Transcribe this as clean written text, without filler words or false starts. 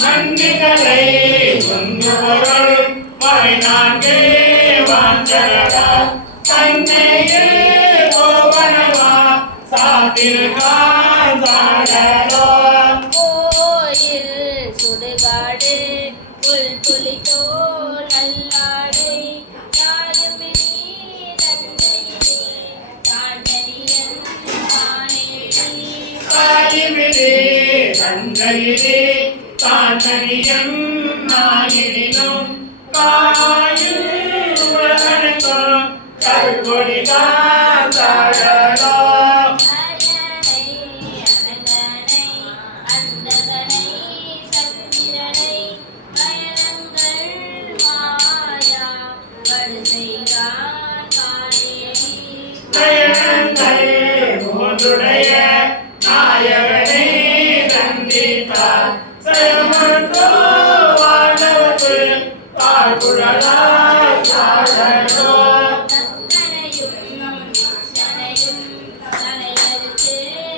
மன்னிகளை ஒன்றுவருள் மறைநான்கே வாஞ்சரடா கண்ணையே கோவனமா சாத்திருக்கான் சாடலோ கோயில் சுடுகாடு புல் புலித்தோல் நல்லாடை யாருமினி தந்தையிலே தாண்டனியன் தானேடி காலிமிலே தந்தையிலே தாண்டனியன் நாயினும் காயில் உலகனுக்கும் கற்கொடிதான் சாடலோ அயனை அனகனை அந்தகனை சந்திரனை பயணங்கள் மாயா வடுசைதான் காணேடி நயனங்கள் மூன்றுடைய நாயகனே நந்தித்தார் செயமன்றோ வானவத்து தாழ்குழலாய் சாடலோ